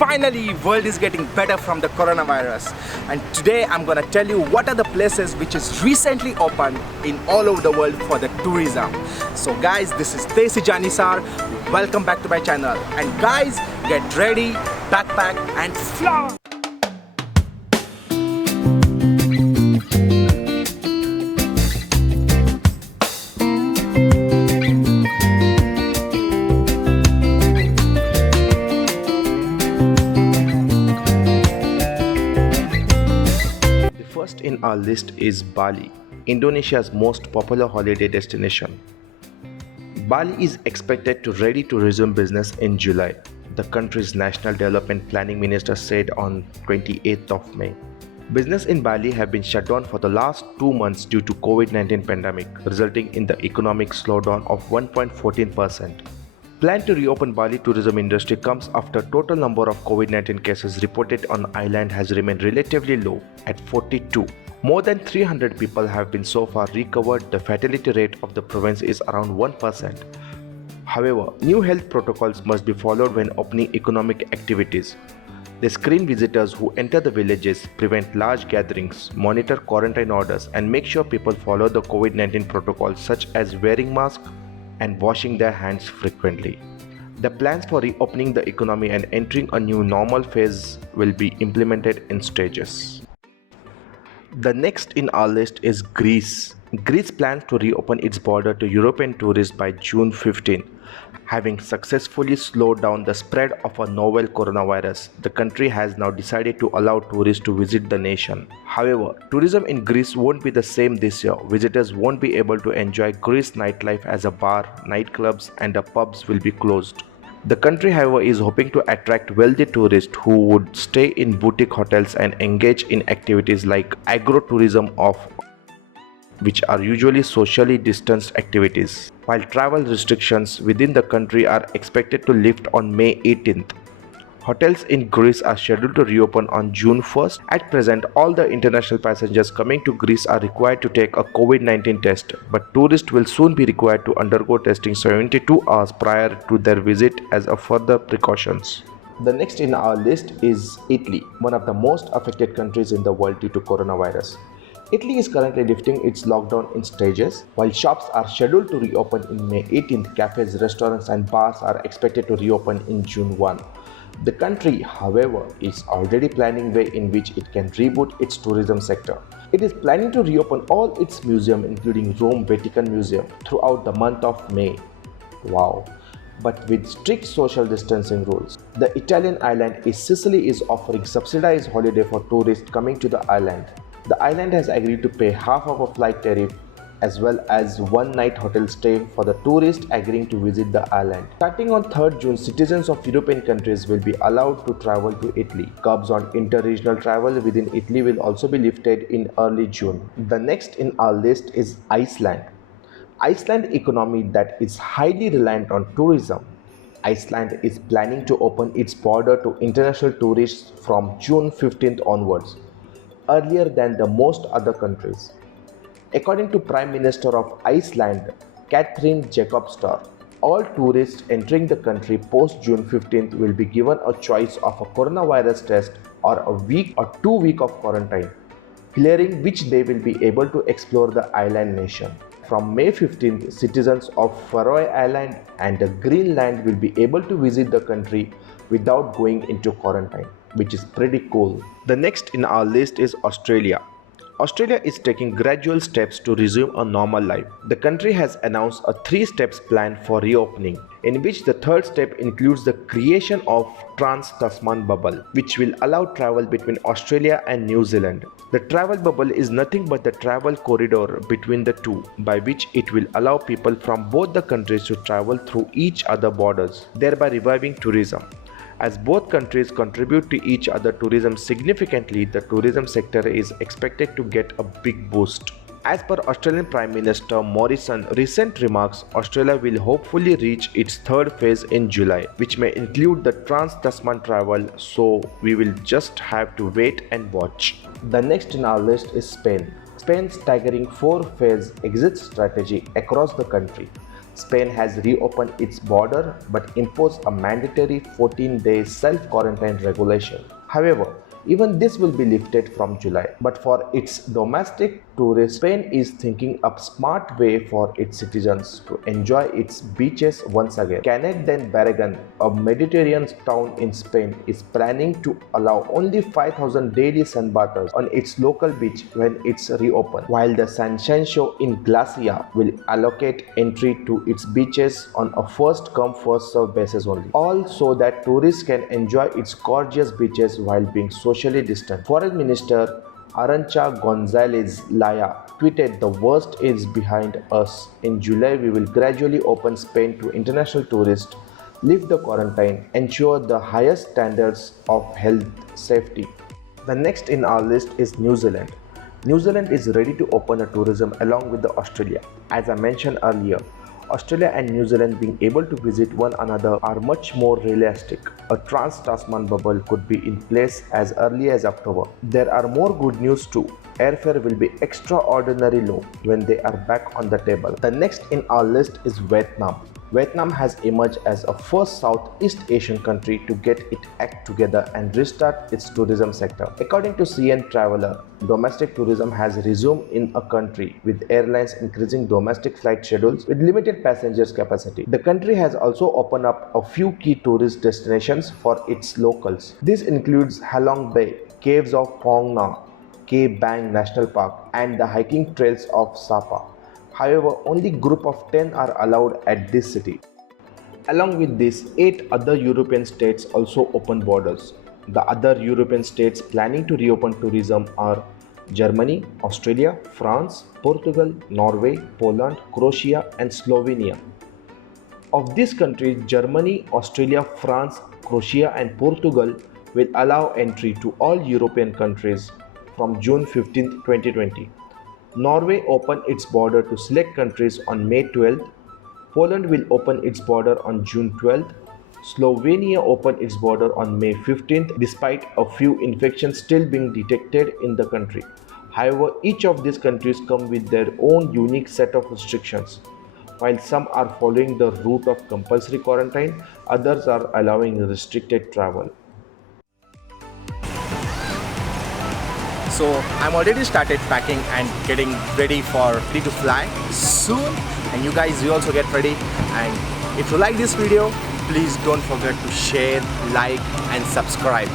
Finally, world is getting better from the coronavirus, and today I'm gonna tell you what are the places which is recently opened in all over the world for the tourism. So guys, this is Lacy Janisar. Welcome back to my channel, and guys, get ready, backpack and fly. First in our list is Bali, Indonesia's most popular holiday destination. Bali is expected to ready to resume business in July, the country's National Development Planning Minister said on 28th of May. Business in Bali have been shut down for the last 2 months due to COVID-19 pandemic, resulting in the economic slowdown of 1.14%. Plan to reopen Bali tourism industry comes after total number of COVID-19 cases reported on island has remained relatively low at 42. More than 300 people have been so far recovered. The fatality rate of the province is around 1%. However, new health protocols must be followed when opening economic activities. They screen visitors who enter the villages, prevent large gatherings, monitor quarantine orders, and make sure people follow the COVID-19 protocols such as wearing masks and washing their hands frequently. The plans for reopening the economy and entering a new normal phase will be implemented in stages. The next in our list is Greece. Greece plans to reopen its border to European tourists by June 15. Having successfully slowed down the spread of a novel coronavirus, the country has now decided to allow tourists to visit the nation. However, tourism in Greece won't be the same this year. Visitors won't be able to enjoy Greece nightlife as a bar, nightclubs and the pubs will be closed. The country, however, is hoping to attract wealthy tourists who would stay in boutique hotels and engage in activities like agro-tourism which are usually socially distanced activities, while travel restrictions within the country are expected to lift on May 18th. Hotels in Greece are scheduled to reopen on June 1st. At present, all the international passengers coming to Greece are required to take a COVID-19 test, but tourists will soon be required to undergo testing 72 hours prior to their visit as a further precautions. The next in our list is Italy, one of the most affected countries in the world due to coronavirus. Italy is currently lifting its lockdown in stages. While shops are scheduled to reopen in May 18th, cafes, restaurants and bars are expected to reopen in June 1. The country, however, is already planning way in which it can reboot its tourism sector. It is planning to reopen all its museums, including Rome Vatican Museum, throughout the month of May. Wow! But with strict social distancing rules. The Italian island Sicily is offering subsidized holiday for tourists coming to the island. The island has agreed to pay half of a flight tariff as well as one-night hotel stay for the tourists agreeing to visit the island. Starting on 3rd June, citizens of European countries will be allowed to travel to Italy. Curbs on inter-regional travel within Italy will also be lifted in early June. The next in our list is Iceland. Iceland economy that is highly reliant on tourism. Iceland is planning to open its border to international tourists from June 15th onwards, earlier than the most other countries. According to Prime Minister of Iceland, Katrin Jakobsdóttir, all tourists entering the country post June 15th will be given a choice of a coronavirus test or a week or 2 weeks of quarantine, clearing which they will be able to explore the island nation. From May 15th, citizens of Faroe Island and Greenland will be able to visit the country without going into quarantine, which is pretty cool. The next in our list is Australia. Australia is taking gradual steps to resume a normal life. The country has announced a 3-step plan for reopening, in which the 3rd step includes the creation of Trans-Tasman bubble, which will allow travel between Australia and New Zealand. The travel bubble is nothing but the travel corridor between the two, by which it will allow people from both the countries to travel through each other borders, thereby reviving tourism. As both countries contribute to each other tourism significantly, the tourism sector is expected to get a big boost. As per Australian Prime Minister Morrison's recent remarks, Australia will hopefully reach its 3rd phase in July, which may include the Trans-Tasman travel, so we will just have to wait and watch. The next in our list is Spain. Spain's staggering 4-phase exit strategy across the country. Spain has reopened its border but imposed a mandatory 14-day self-quarantine regulation. However, even this will be lifted from July. But for its domestic tourists, Spain is thinking up smart way for its citizens to enjoy its beaches once again. Canet den Barragan, a Mediterranean town in Spain, is planning to allow only 5,000 daily sunbathers on its local beach when it's reopened, while the Sanxenxo in Glacia will allocate entry to its beaches on a first-come, first-served basis only, all so that tourists can enjoy its gorgeous beaches while being socially distant. Foreign Minister Arantxa González Laya tweeted, "The worst is behind us. In July, we will gradually open Spain to international tourists, lift the quarantine, ensure the highest standards of health safety." The next in our list is New Zealand. New Zealand is ready to open a tourism along with Australia. As I mentioned earlier, Australia and New Zealand being able to visit one another are much more realistic. A trans-Tasman bubble could be in place as early as October. There are more good news too. Airfare will be extraordinarily low when they are back on the table. The next in our list is Vietnam. Vietnam has emerged as a first Southeast Asian country to get its act together and restart its tourism sector. According to CN Traveler, domestic tourism has resumed in a country with airlines increasing domestic flight schedules with limited passengers capacity. The country has also opened up a few key tourist destinations for its locals. This includes Halong Bay, Caves of Phong Nha, K Bang National Park, and the hiking trails of Sapa. However, only group of 10 are allowed at this city. Along with this, 8 other European states also open borders. The other European states planning to reopen tourism are Germany, Australia, France, Portugal, Norway, Poland, Croatia, and Slovenia. Of these countries, Germany, Australia, France, Croatia, and Portugal will allow entry to all European countries from June 15, 2020. Norway opened its border to select countries on May 12th. Poland will open its border on June 12th. Slovenia opened its border on May 15th despite a few infections still being detected in the country. However, each of these countries come with their own unique set of restrictions. While some are following the route of compulsory quarantine, others are allowing restricted travel. So I'm already started packing and getting ready to fly soon, and you guys, you also get ready. And if you like this video, please don't forget to share, like, and subscribe.